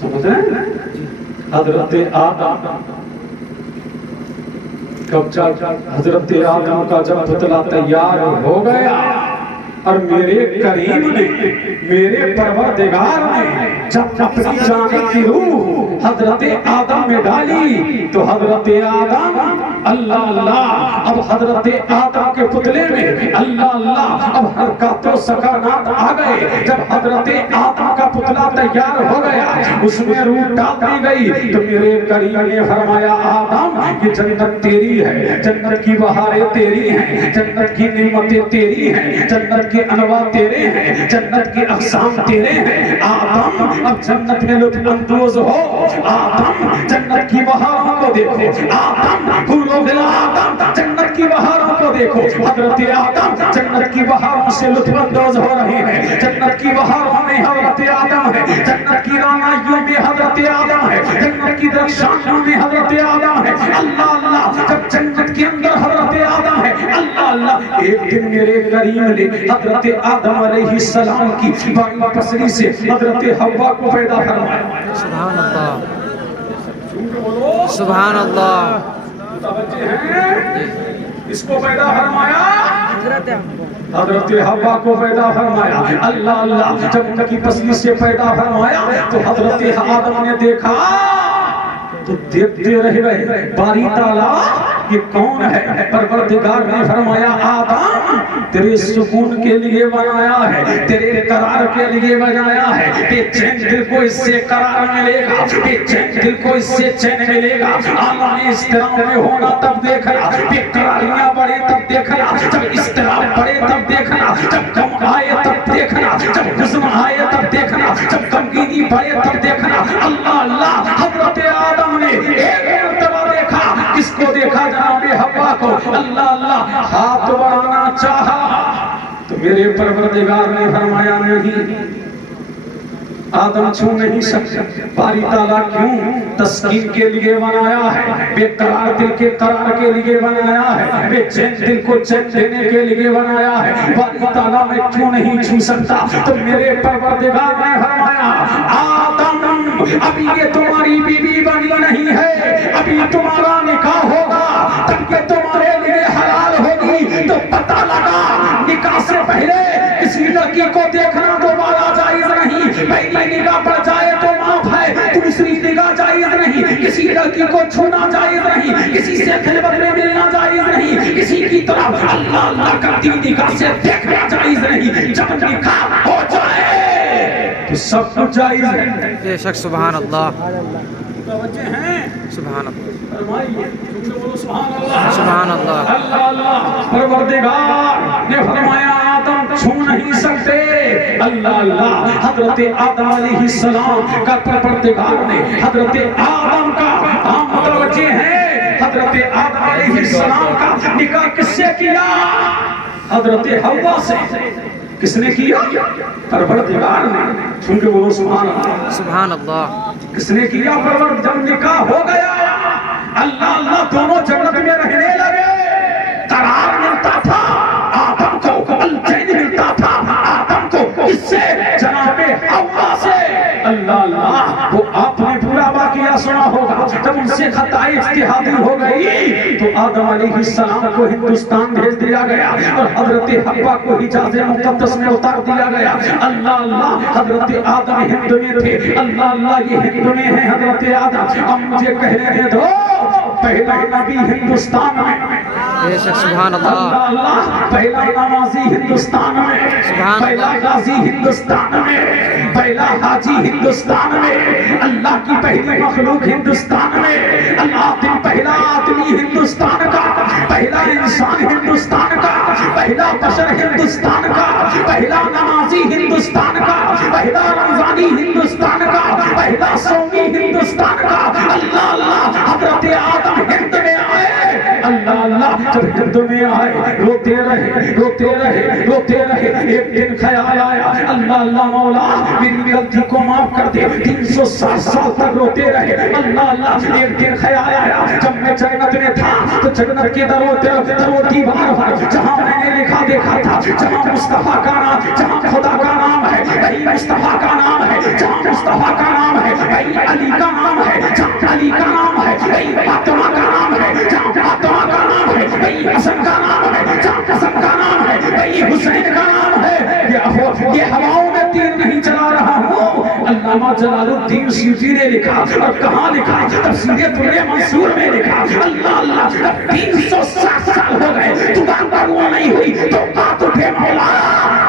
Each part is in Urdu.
سمجھ رہے ہیں؟ حضرت آدم حضرت آدم کا جب پتلا تیار ہو گیا اور میرے کریم نے میرے پروردگار نے جب اپنی جان کی روح حضرت آدم میں ڈالی تو حضرت آدم اللہ اللہ، اب حضرت آدم کے پتلے میں اللہ اللہ، اب حرکات و سکانات آ گئے۔ جب حضرت آدم کا پتلا تیار ہو گیا اس میں روح ڈال دی گئی تو میرے کریم نے فرمایا آدم یہ جنت تیری ہے، جنت کی بہاریں تیری ہیں، جنت کی نعمتیں تیری ہیں، جنت کے انواع تیرے ہیں، جنت کے اقسام تیرے ہیں۔ آدم اب جنت میں لطف اندوز ہو، آدم جنت کی بہاروں کو دیکھو، آدم آدم جنت کی بہاروں کو دیکھو۔ حضرت آدم جنت کی بہاروں سے لطف اندوز ہو رہے ہیں، جنت کی بہاروں میں حضرت آدم ہے، جنت کی رانائیوں میں حضرت آدم ہے، جنت کی درخشانوں میں حضرت آدم ہے۔ اللہ اللہ، جب جنت کے اندر حضرت آدم ہے، اللہ اللہ، ایک دن میرے کریم نے حضرت آدم علیہ السلام کی بائیں پسلی سے حضرت حوا کو پیدا فرمایا۔ سبحان اللہ، سبحان اللہ، اس کو پیدا فرمایا حضرت حوا کو پیدا فرمایا۔ اللہ اللہ، جب ان کی پسلی سے پیدا فرمایا تو حضرت آدم نے دیکھا تو دیکھتے رہ گئے، باری تعالیٰ یہ کون ہے؟ پروردگار نے فرمایا آدم تیرے سکون کے لیے بنایا ہے، تیرے قرار کے لیے بنایا ہے، کہ چین دل کو اس سے قرار ملے گا، کہ چین دل کو اس سے چین ملے گا۔ عالم اضطراب میں ہونا تب دیکھنا، بے قراریاں بڑھے تب دیکھنا، جب اضطراب بڑھے تب دیکھنا، جب غم آئے تب دیکھنا، جب حزن آئے تب دیکھنا، جب غمگینی بڑھے تب دیکھنا۔ اللہ اللہ، حضرت آدم نے ایک مرتبہ دیکھا، کس کو دیکھا؟ جناب حوا کو۔ اللہ اللہ، ہاتھ بڑھانا چاہا تو میرے پروردگار نے فرمایا نہیں، آدم چھو نہیں سکتے۔ باری تعالیٰ کیوں؟ تسکین کے لیے بنایا ہے، بے قرار دل کے قرار کے لیے بنایا ہے، بے چین دل کو چین دینے کے لیے بنایا ہے۔ باری تعالیٰ میں کیوں نہیں چھو سکتا؟ تو میرے پروردگار نے فرمایا آدم ابھی یہ تمہاری بیوی بنی نہیں ہے، ابھی تمہارا نکاح ہوگا، تب کہ تمہارے لیے حلال ہوگی۔ تو پتہ لگا نکاح سے پہلے کسی لڑکی کو دیکھنا دوبارہ جائز نہیں، پہلی نگاہ پر جائے تو معاف ہے، دوسری نگاہ جائز نہیں، کسی لڑکی کو چھونا جائز نہیں، کسی سے خلوت میں ملنا جائز نہیں، کسی کی طرف اللہ اللہ کرتی نگاہ سے دیکھنا جائز نہیں۔ جب نکاح ہو جائے تو سب کچھ جائز ہے۔ بے شک، سبحان اللہ، متوجہ ہیں؟ سبحان اللہ، فرمائیے سبحان اللہ، سبحان اللہ، اللہ اللہ، پروردگار نے فرمایا آدم چھو نہیں سکتے۔ اللہ اللہ، حضرت آدم علیہ السلام کا پروردگار نے حضرت آدم کا متوجہ ہے، حضرت آدم علیہ السلام کا نکاح کس سے کیا؟ حضرت حوا سے۔ کس نے کیا؟ پروردگار نے۔ سن کے بولو سبحان اللہ، سبحان اللہ، کس نے کیا؟ پروردگار۔ جب نکاح ہو گیا اللہ اللہ دونوں جنت میں رہنے لگے، قرار ملتا تھا آدم کو، الچین ملتا تھا آدم کو، کس سے؟ جناب حوا سے۔ اللہ اللہ، وہ آپ نے پورا واقعہ سنا ہوگا، جب ان سے خطائے اجتہادی ہو گئی تو آدم علیہ السلام کو ہندوستان بھیج دیا گیا اور حضرت حوا کو حجاز مقدس میں اتار دیا گیا۔ اللہ اللہ، حضرت آدم ہند میں تھے، اللہ اللہ یہ ہند میں ہیں حضرت آدم۔ اب مجھے کہنے دو پہلا نبی ہندوستان میں، بے شک، سبحان اللہ، اللہ اللہ، پہلا نمازی ہندوستان میں، پہلا غازی ہندوستان میں، پہلا حاجی ہندوستان میں، اللہ کی پہلی مخلوق ہندوستان میں، اللہ پہلا آدمی ہندوستان کا، پہلا انسان ہندوستان کا، پہلا بشر ہندوستان کا، پہلا نمازی ہندوستان کا، پہلا رمضانی ہندوستان کا، پہلا سومی ہندوستان کا۔ اللہ اللہ، حضرت آدم ہند میں آئے، اللہ اللہ، جب ہند میں آئے روتے روتے رہے ایک دن خیال آیا اللہ اللہ مولا میری غلطی کو معاف کر دے 360 سال تک روتے رہے اللہ اللہ ایک دن خیال آیا جب میں جنت میں تھا تو جنت کے درو دیوار پر جہاں میں نے لکھا دیکھا تھا جہاں مصطفیٰ کا نام جہاں خدا کا نام ہے وہی مصطفیٰ کا نام ہے جہاں مصطفیٰ کا نام ہے وہی علی کا نام ہے جہاں علی کا نام ہے وہی فاطمہ کا نام ہے جہاں فاطمہ کا نام ہے وہی حسن کا نام ہے جہاں حسن کا نام ہے وہی حسین کا نام ہے یہ ہواؤں میں تیر نہیں چلا رہا ہوں علامہ جلال الدین سیوطی نے لکھا اور کہاں لکھا تفسیر در منصور میں لکھا اللہ اللہ 360 سال ہو گئے دعا قبول نہیں ہوئی تو بات اٹھے مولا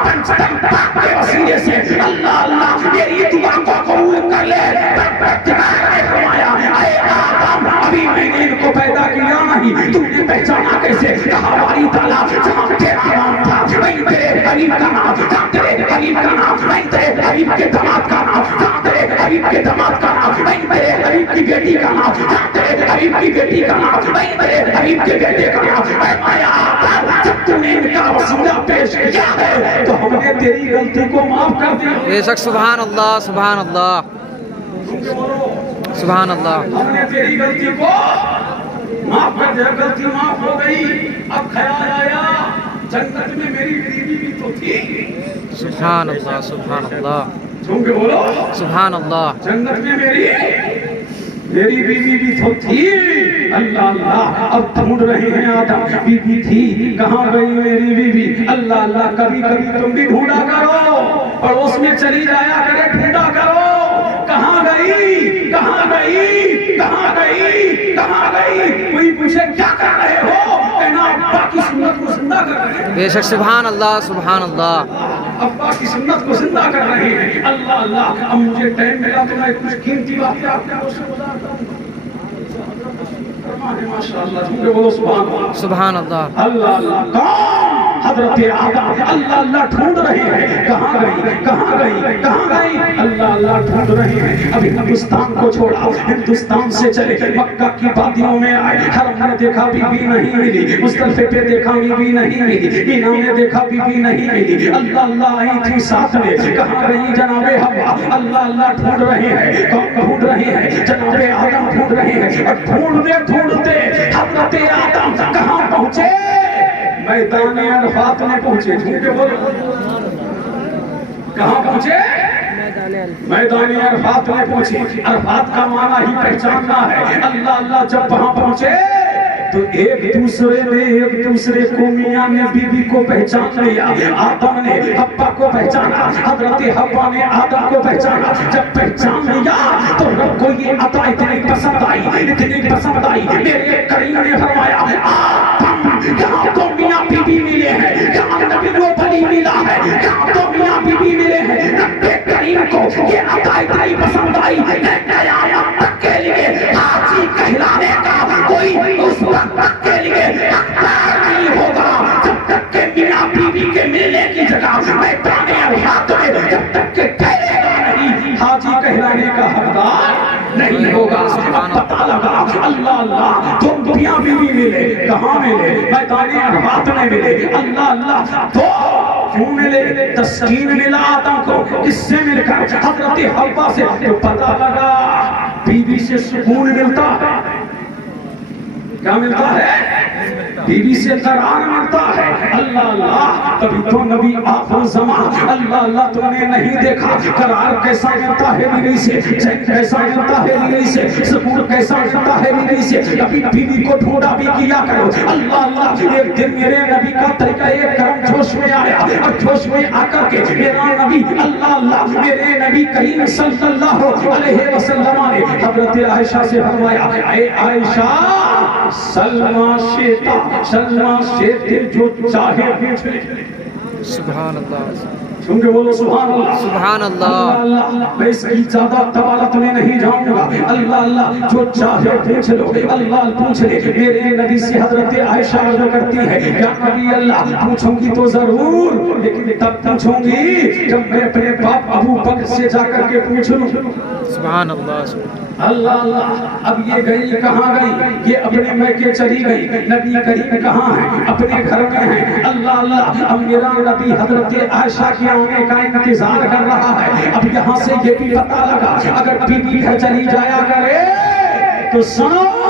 پنجتن پاک کے وسیلے سے اللہ اللہ میری دعا کو قبول کر لے اے آدم ابھی میں نے ان کو پیدا کیا نہیں تم نے پہچانا کیسے کہا باری تعالیٰ جہاں تیرا نام تھا وہیں تیرے حبیب کا نام جہاں تیرے حبیب کا نام وہیں تیرے حبیب کے داماد کا نام جہاں تیرے حبیب کے داماد کا نام وہیں تیرے حبیب کی بیٹی کا نام جہاں تیرے حبیب کی بیٹی کا نام وہیں تیرے حبیب کے بیٹے کا نام اے آدم جب تم نے ان کا وسیلہ پیش کیا ہے تو ہم نے تیری غلطی کو معاف کر دیا بے شک سبحان اللہ سبحان اللہ سبحان اللہ ہم نے تیری غلطی کو معاف کر دیا غلطی معاف ہو گئی اب خیال آیا جنت میں میری بیوی بھی تو تھی سبحان اللہ سبحان اللہ جھوم کے بولو سبحان اللہ جنت میں میری بیوی بھی تو تھی اللہ اللہ اب ڈھونڈ رہے ہیں آدم بیوی تھی کہاں گئی میری بیوی اللہ اللہ کبھی کبھی تم بھی ڈھونڈا کرو پڑوس میں چلی جایا کرے ڈھونڈا کرو کہاں گئی کہاں گئی کہاں گئی کہاں گئی کوئی پوچھے کیا کر رہے ہو کہنا ابا کی سنت کو زندہ کر رہے ہیں بے شک سبحان اللہ سبحان اللہ ابا کی سنت کو زندہ کر رہے ہیں اللہ اللہ اب مجھے ٹائم ملا تو میں کچھ قیمتی باتیں آپ کے سے گزارتا ہوں ماشاءاللہ بولو سبحان اللہ سبحان اللہ اللہ اللہ کون حضرت آدم اللہ اللہ ڈھونڈ رہے ہیں کہاں گئی کہاں گئی کہاں گئی اللہ اللہ ڈھونڈ رہے ہیں ابھی ہندوستان کو چھوڑا ہندوستان سے چلے مکہ کی وادیوں میں آئے حرم نے دیکھا بی بی نہیں ملی مزدلفے پہ دیکھا بی بی نہیں ملی مینا نے دیکھا بی بی نہیں ملی اللہ اللہ آئی تھی ساتھ میں کہاں گئی جناب حوا اللہ اللہ ڈھونڈ رہے ہیں کون ڈھونڈ رہے ہیں جناب آدم ڈھونڈ رہے ہیں اور ڈھونڈتے حضرت آدم کہاں پہنچے میدان عرفات میں پہنچے کہاں پہنچے میدان عرفات میں پہنچے عرفات کا معنی ہی پہچاننا ہے اللہ اللہ جب وہاں پہنچے تو ایک دوسرے کو میاں نے بی بی کو پہچان لیا آدم نے حوا کو پہچانا حضرت حوا نے آدم کو پہچانا جب پہچان لیا تو رب کو یہ عطا اتنی پسند آئی میرے کریم نے فرمایا آدم یہاں تو میاں بی بی ملے ہیں یہاں نبی و بلی ملا ہے یہاں تو میاں بی بی ملے ہیں رب کریم کو یہ عطا اتنی پسند آئی قیامت تک کے لیے حاجی کہلانے کا کوئی اس وقت کے لیے حقدار نہیں ہوگا جب تک کہ میاں بیوی کے ملنے کی جگہ میدان عرفات میں جب تک کہ کہے گا نہیں حاجی کہلانے کا حقدار نہیں ہوگا پتہ لگا اللہ اللہ تم میاں بیوی ملے کہاں ملے میدان عرفات میں ملے اللہ اللہ تو کیوں ملے تسکین ملا آدم کو کس سے مل کر حضرت حوا سے تو پتہ لگا بیوی سے سکون ملتا کیا ملتا ہے بیوی سے قرار ملتا ہے اللہ اللہ کبھی تو نبی آخر زمان اللہ اللہ تم نے نہیں دیکھا قرار کیسا ملتا ہے بیوی سے چین کیسا ملتا ہے بیوی سے سکون کیسا ملتا ہے بیوی سے کبھی بیوی کو ڈھونڈا بھی کیا کرو اللہ اللہ ایک دن میرے نبی کا طریقہ ایک کرم جوش میں آیا اور جوش میں آ کر کے میرا نبی اللہ اللہ میرے نبی کریم صلی اللہ علیہ وسلم نے حضرت عائشہ سے فرمایا اے عائشہ سلمہ شیطہ جو چاہے سبحان اللہ سن کے بولو سبحان اللہ سبحان اللہ اللہ میں اس کی زیادہ طوالت میں نہیں جاؤں گا اللہ اللہ جو چاہے پوچھ لو اللہ پوچھ لے میرے نبی سے حضرت عائشہ عرض کرتی ہے یا نبی اللہ پوچھوں گی تو ضرور لیکن تب پوچھوں گی جب میں اپنے باپ ابو بکر سے جا کر کے پوچھ لوں سبحان اللہ اللہ اللہ اب یہ گئی کہاں گئی یہ اپنے میکے چلی گئی نبی کریم کہاں ہے اپنے گھر میں ہے اللہ اللہ اب میرا نبی حضرت عائشہ کے آنے کا انتظار کر رہا ہے اب یہاں سے یہ بھی پتہ لگا اگر بی بی گھر چلی جایا کرے تو سنو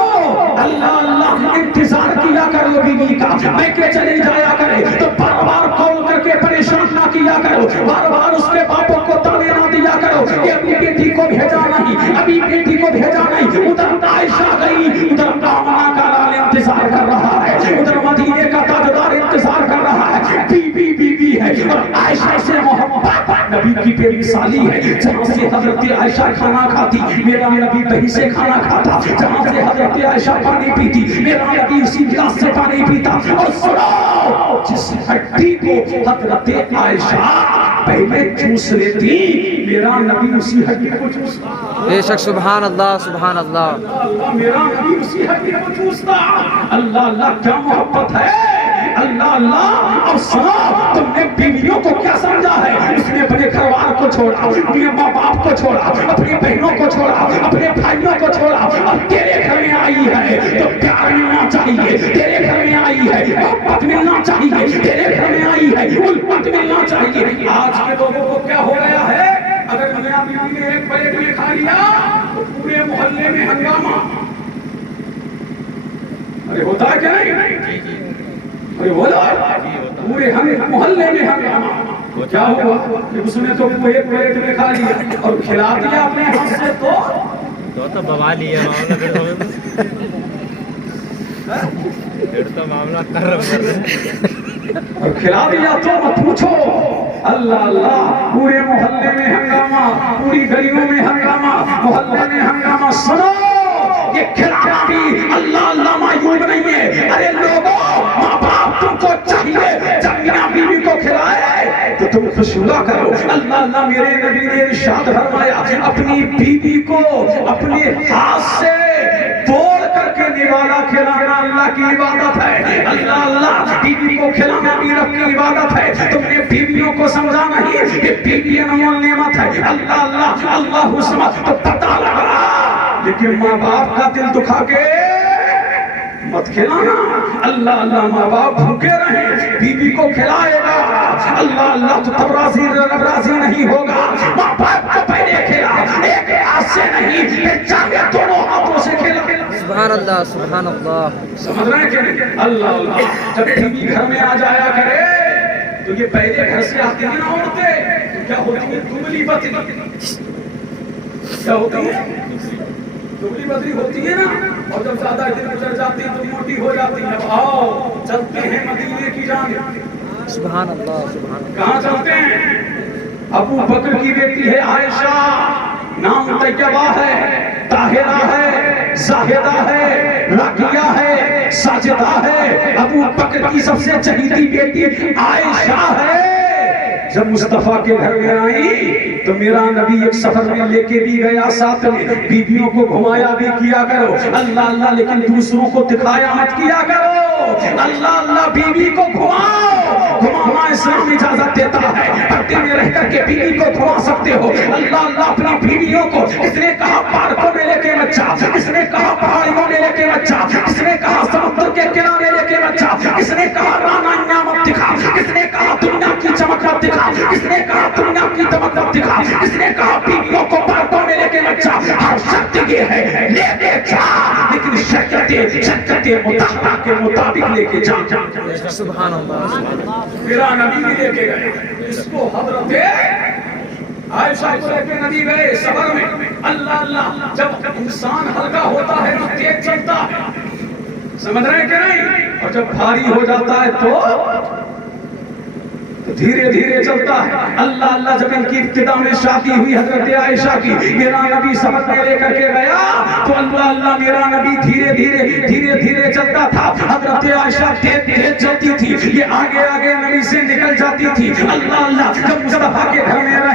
اللہ اللہ انتظار کیا کرو بی بی کا میکے چلی جایا کرے تو بار بار کال کر کے پریشان نہ کیا کرو بار بار اس کے باپوں کو تانے نہ دیا کرو کہ اپنی بیٹی کو بھیجا نہیں ابھی بیٹی کو بھیجا نہیں ادھر عائشہ گئی ادھر کامنا کا لال انتظار کر رہا ہے ادھر مدینے کا تاجدار انتظار کر رہا ہے بی بی ہے اور عائشہ سے محبت نبی کی بے مثالی ہے جہاں سے حضرت عائشہ کھانا کھاتی میرا نبی دہی سے کھانا کھاتا جہاں سے حضرت عائشہ پانی پیتی میرا نبی اسی گلاس سے پانی پیتا اور سنو جس ہڈی کو حضرت عائشہ پہلے چوس لیتی میرا نبی اسی ہڈی کو چوستا بے شک سبحان اللہ سبحان اللہ میرا نبی اسی ہڈی کو چوستا اللہ اللہ کیا محبت ہے اللہ اللہ اب سنا تم نے بیویوں کو کیا سمجھا ہے اس نے اپنے گھر والوں کو چھوڑا اپنے ماں باپ کو چھوڑا اپنی بہنوں کو چھوڑا اپنے بھائیوں کو چھوڑا اب تیرے گھر میں آئی ہے تو پیار ملنا چاہیے تیرے گھر میں آئی ہے محبت ملنا چاہیے تیرے گھر میں آئی ہے الفت ملنا چاہیے آج کے لوگوں کو کیا ہو گیا ہے اگر میاں بیوی نے ایک پلیٹ میں کھا لیا تو پورے محلے میں ہنگامہ ارے ہوتا ہے کیا نہیں ارے بولا پورے محلے میں ہنگامہ کیا ہوا اس نے تو پورے پلیٹ میں کھا لیا اور کھلا دیا اپنے ہاتھ سے تو بوال ہی ہے معاملہ کر اور کھلا دیا تو مت پوچھو اللہ اللہ پورے محلے میں ہنگامہ پوری گلیوں میں ہنگامہ محلے میں ہنگامہ سنو یہ کھلانا بھی اللہ اللہ معیوب نہیں ہے ارے لوگوں ماں باپ تم کو چاہیے جب میاں بیوی کو کھلائے تو تم خوشنما کرو اللہ اللہ میرے نبی نے ارشاد فرمایا اپنی بیوی کو اپنے ہاتھ سے توڑ کر کے نوالا کھلانا اللہ کی عبادت ہے اللہ اللہ بیوی کو کھلانا بھی رب کی عبادت ہے تم نے بیویوں کو سمجھا نہیں یہ بیوی انمول نعمت ہے اللہ اللہ اللہ حسمت تو پتہ لگا لیکن ماں باپ کا دل دکھا کے مت کھلانا اللہ اللہ ماں باپ بھوکے رہیں بیوی کو کھلائے گا اللہ اللہ تو تب راضی نہیں ہوگا ماں باپ کو پہلے کھلا ایک ہاتھ سے نہیں چاہے دونوں ہاتھوں سے کھلا سبحان اللہ سبحان اللہ سمجھ رہے ہیں کہ نہیں اللہ اللہ جب بیوی گھر میں آ جایا کرے تو یہ پہلے گھر سے آتی ہیں نا عورتیں تو کیا ہوتی ہے دبلی پتلی کیا ہوتی ہے دبلی پتلی ہوتی ہے نا اور جب زیادہ دن گزر جاتی ہے تو موٹی ہو جاتی ہے اب آؤ چلتے ہیں مدینے کی جانب سبحان اللہ سبحان اللہ کہاں چلتے ہیں ابو بکر کی بیٹی ہے عائشہ نام طیبہ ہے طاہرہ ہے زاہدہ ہے راقیہ ہے ساجدہ ہے ابو بکر کی سب سے چہیتی بیٹی عائشہ ہے جب مصطفیٰ کے گھر میں آئی تو میرا نبی ایک سفر میں لے کے بھی گیا ساتھ میں بیویوں کو گھمایا بھی کیا کرو اللہ اللہ لیکن دوسروں کو دکھایا مت کیا کرو اللہ اللہ بیوی کو گھماؤ گھمانا اسلام اجازت دیتا ہے پردے میں رہ کر کے بیوی کو گھما سکتے ہو اللہ اللہ اپنی بیویوں کو اس نے کہا پارکوں میں لے کے بچہ اس نے کہا پہاڑیوں میں لے کے بچہ اس نے کہا سمندر کے کنارے لے کے بچہ اس نے کہا رانائیاں مت دکھا اس نے کہا دنیا کی چمک مت دکھا اس نے کہا دنیا کی چمک مت دکھا اس نے کہا بیویوں کو پارکوں میں لے کے بچہ ہر شرط یہ ہے لے کے جا لیکن شرط مطالعہ کے مطابق لے کے جا سبحان اللہ میرا نبی بھی لے کے گئے اس کو حضرت عائشہ کو لے کے نبی گئے سفر میں اللہ اللہ جب انسان ہلکا ہوتا ہے تو تیز چلتا ہے سمجھ رہے ہیں کہ نہیں اور جب بھاری ہو جاتا ہے تو دھیرے دھیرے چلتا ہے. اللہ اللہ جب ان کی ابتدا میں شادی ہوئی حضرت عائشہ کی, میرا نبی سبق میں لے کر کے گیا تو اللہ اللہ میرا نبی دھیرے دھیرے چلتا تھا. حضرت عائشہ تیز چلتی تھی, یہ آگے آگے نبی سے نکل جاتی تھی. اللہ اللہ جب مصطفیٰ کے گھر میں رہی